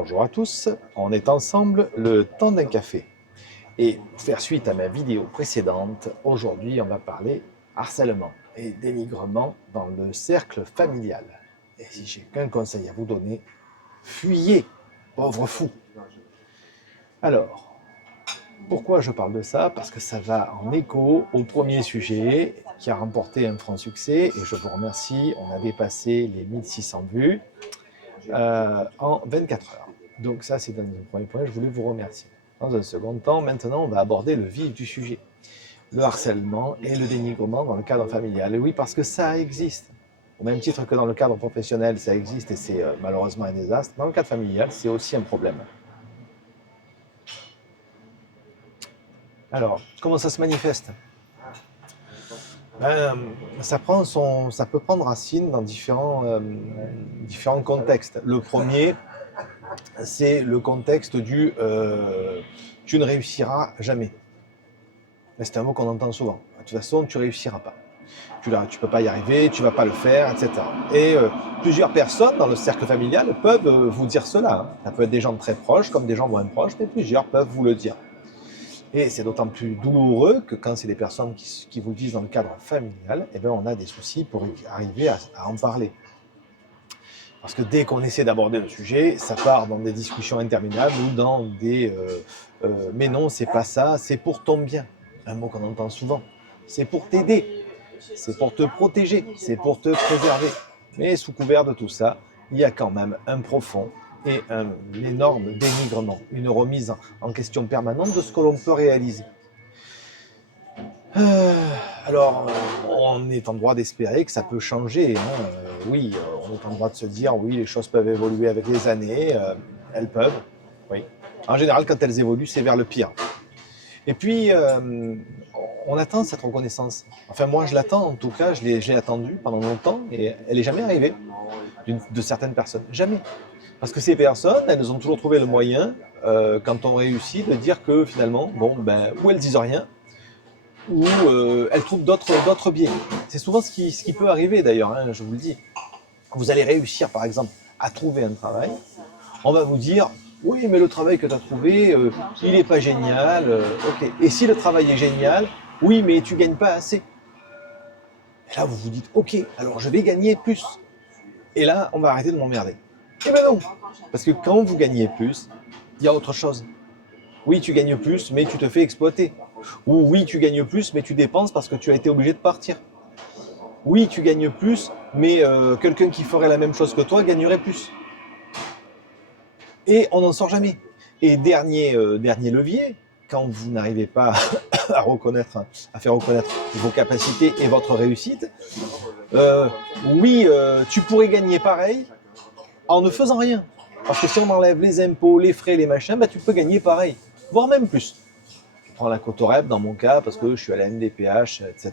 Bonjour à tous, on est ensemble le temps d'un café. Et pour faire suite à ma vidéo précédente, aujourd'hui on va parler harcèlement et dénigrement dans le cercle familial. Et si j'ai qu'un conseil à vous donner, fuyez, pauvre fou. Alors, pourquoi je parle de ça? Parce que ça va en écho au premier sujet qui a remporté un franc succès et je vous remercie, on a dépassé les 1600 vues en 24 heures. Donc ça, c'est dans un premier point, je voulais vous remercier. Dans un second temps, maintenant, on va aborder le vif du sujet. Le harcèlement et le dénigrement dans le cadre familial. Et oui, parce que ça existe. Au même titre que dans le cadre professionnel, ça existe et c'est malheureusement un désastre. Dans le cadre familial, c'est aussi un problème. Alors, comment ça se manifeste? Ben, ça peut prendre racine dans différents contextes. Le premier, c'est le contexte du tu ne réussiras jamais. C'est un mot qu'on entend souvent. De toute façon, tu ne réussiras pas. Tu ne peux pas y arriver, tu ne vas pas le faire, etc. Et plusieurs personnes dans le cercle familial peuvent vous dire cela. Hein. Ça peut être des gens très proches comme des gens moins proches, mais plusieurs peuvent vous le dire. Et c'est d'autant plus douloureux que quand c'est des personnes qui vous le disent dans le cadre familial, eh bien, on a des soucis pour arriver à en parler. Parce que dès qu'on essaie d'aborder le sujet, ça part dans des discussions interminables ou dans des mais non, c'est pas ça, c'est pour ton bien. Un mot qu'on entend souvent. C'est pour t'aider, c'est pour te protéger, c'est pour te préserver. Mais sous couvert de tout ça, il y a quand même un profond et un énorme dénigrement, une remise en question permanente de ce que l'on peut réaliser. Alors, on est en droit d'espérer que ça peut changer. Hein. Oui, on est en droit de se dire, oui, les choses peuvent évoluer avec les années. Elles peuvent, oui. En général, quand elles évoluent, c'est vers le pire. Et puis, on attend cette reconnaissance. Enfin, moi, je l'attends, en tout cas, je l'ai attendue pendant longtemps, et elle n'est jamais arrivée de certaines personnes. Jamais. Parce que ces personnes, elles ont toujours trouvé le moyen, quand on réussit, de dire que finalement, bon, ben, ou elles disent rien, ou elles trouvent d'autres biais. C'est souvent ce qui peut arriver d'ailleurs, hein, je vous le dis. Vous allez réussir, par exemple, à trouver un travail. On va vous dire, oui, mais le travail que tu as trouvé, il n'est pas génial. Ok. Et si le travail est génial, oui, mais tu ne gagnes pas assez. Et là, vous vous dites, ok, alors je vais gagner plus. Et là, on va arrêter de m'emmerder. Eh bien non, parce que quand vous gagnez plus, il y a autre chose. Oui, tu gagnes plus, mais tu te fais exploiter. Ou oui, tu gagnes plus, mais tu dépenses parce que tu as été obligé de partir. Oui, tu gagnes plus, mais quelqu'un qui ferait la même chose que toi gagnerait plus. Et on n'en sort jamais. Et dernier levier, quand vous n'arrivez pas à faire reconnaître vos capacités et votre réussite, tu pourrais gagner pareil en ne faisant rien. Parce que si on enlève les impôts, les frais, les machins, bah, tu peux gagner pareil, voire même plus. Je prends la Cotorep dans mon cas parce que je suis à la MDPH, etc.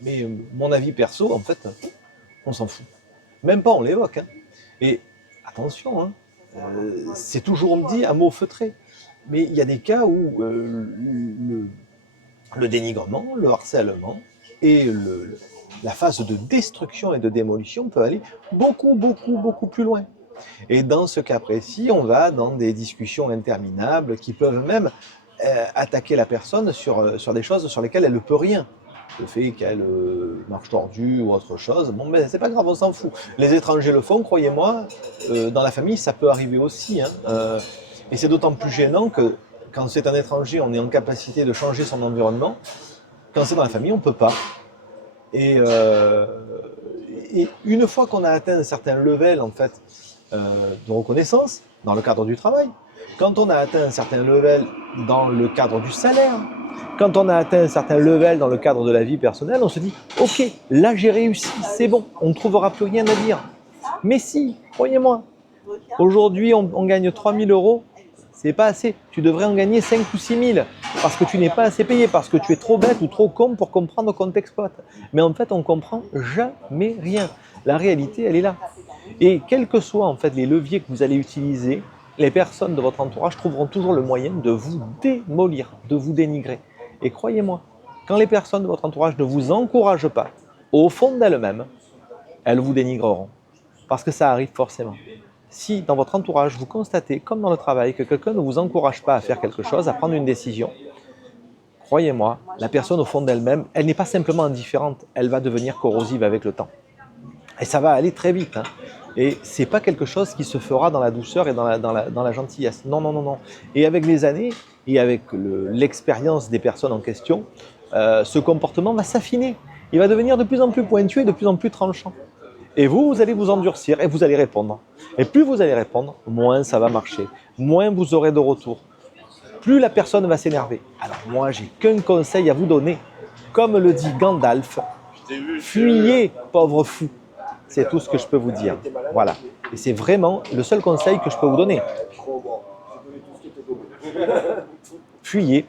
Mais mon avis perso, en fait, on s'en fout. Même pas on l'évoque. Hein. Et attention, hein, c'est toujours dit à mot feutré. Mais il y a des cas où le dénigrement, le harcèlement et la phase de destruction et de démolition peut aller beaucoup plus loin. Et dans ce cas précis, on va dans des discussions interminables qui peuvent même attaquer la personne sur des choses sur lesquelles elle ne peut rien. Le fait qu'elle marche tordue ou autre chose, bon ben c'est pas grave, on s'en fout. Les étrangers le font, croyez-moi, dans la famille ça peut arriver aussi. Hein, et c'est d'autant plus gênant que quand c'est un étranger, on est en capacité de changer son environnement. Quand c'est dans la famille, on ne peut pas. Et une fois qu'on a atteint un certain level en fait, de reconnaissance dans le cadre du travail, quand on a atteint un certain level dans le cadre du salaire, quand on a atteint un certain level dans le cadre de la vie personnelle, on se dit « Ok, là j'ai réussi, c'est bon, on ne trouvera plus rien à dire. » Mais si, croyez-moi, aujourd'hui on gagne 3 000 €, c'est pas assez. Tu devrais en gagner 5 ou 6 000 parce que tu n'es pas assez payé, parce que tu es trop bête ou trop con pour comprendre qu'on t'exploite. Mais en fait, on ne comprend jamais rien. La réalité, elle est là. Et quels que soient en fait les leviers que vous allez utiliser, les personnes de votre entourage trouveront toujours le moyen de vous démolir, de vous dénigrer. Et croyez-moi, quand les personnes de votre entourage ne vous encouragent pas, au fond d'elles-mêmes, elles vous dénigreront. Parce que ça arrive forcément. Si dans votre entourage, vous constatez, comme dans le travail, que quelqu'un ne vous encourage pas à faire quelque chose, à prendre une décision, croyez-moi, la personne au fond d'elle-même, elle n'est pas simplement indifférente, elle va devenir corrosive avec le temps. Et ça va aller très vite. Hein. Et c'est pas quelque chose qui se fera dans la douceur et dans la gentillesse. Non, non, non, non. Et avec les années et avec l'expérience des personnes en question, ce comportement va s'affiner. Il va devenir de plus en plus pointu et de plus en plus tranchant. Et vous allez vous endurcir et vous allez répondre. Et plus vous allez répondre, moins ça va marcher. Moins vous aurez de retour. Plus la personne va s'énerver. Alors moi, j'ai qu'un conseil à vous donner. Comme le dit Gandalf, fuyez, pauvre fou. C'est tout ce que je peux vous dire. Voilà. Et c'est vraiment le seul conseil que je peux vous donner. Fuyez.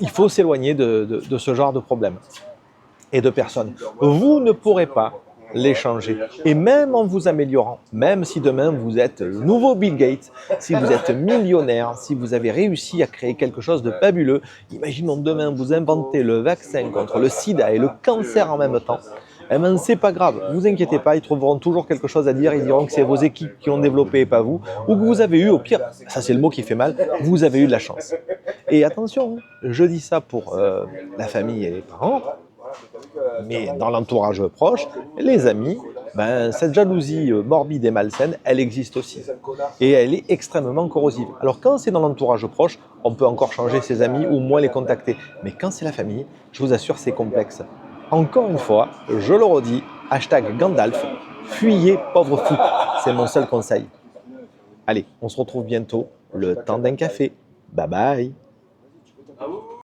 Il faut s'éloigner de ce genre de problème et de personnes. Vous ne pourrez pas les changer. Et même en vous améliorant, même si demain vous êtes le nouveau Bill Gates, si vous êtes millionnaire, si vous avez réussi à créer quelque chose de fabuleux, imaginons demain vous inventez le vaccin contre le sida et le cancer en même temps. Eh bien, c'est pas grave, vous inquiétez pas, ils trouveront toujours quelque chose à dire, ils diront que c'est vos équipes qui l'ont développé et pas vous, ou que vous avez eu, au pire, ça c'est le mot qui fait mal, vous avez eu de la chance. Et attention, je dis ça pour la famille et les parents, mais dans l'entourage proche, les amis, ben, cette jalousie morbide et malsaine, elle existe aussi. Et elle est extrêmement corrosive. Alors quand c'est dans l'entourage proche, on peut encore changer ses amis ou moins les contacter. Mais quand c'est la famille, je vous assure, c'est complexe. Encore une fois, je le redis, hashtag Gandalf, fuyez pauvre fou. C'est mon seul conseil. Allez, on se retrouve bientôt, le temps d'un café. Bye bye.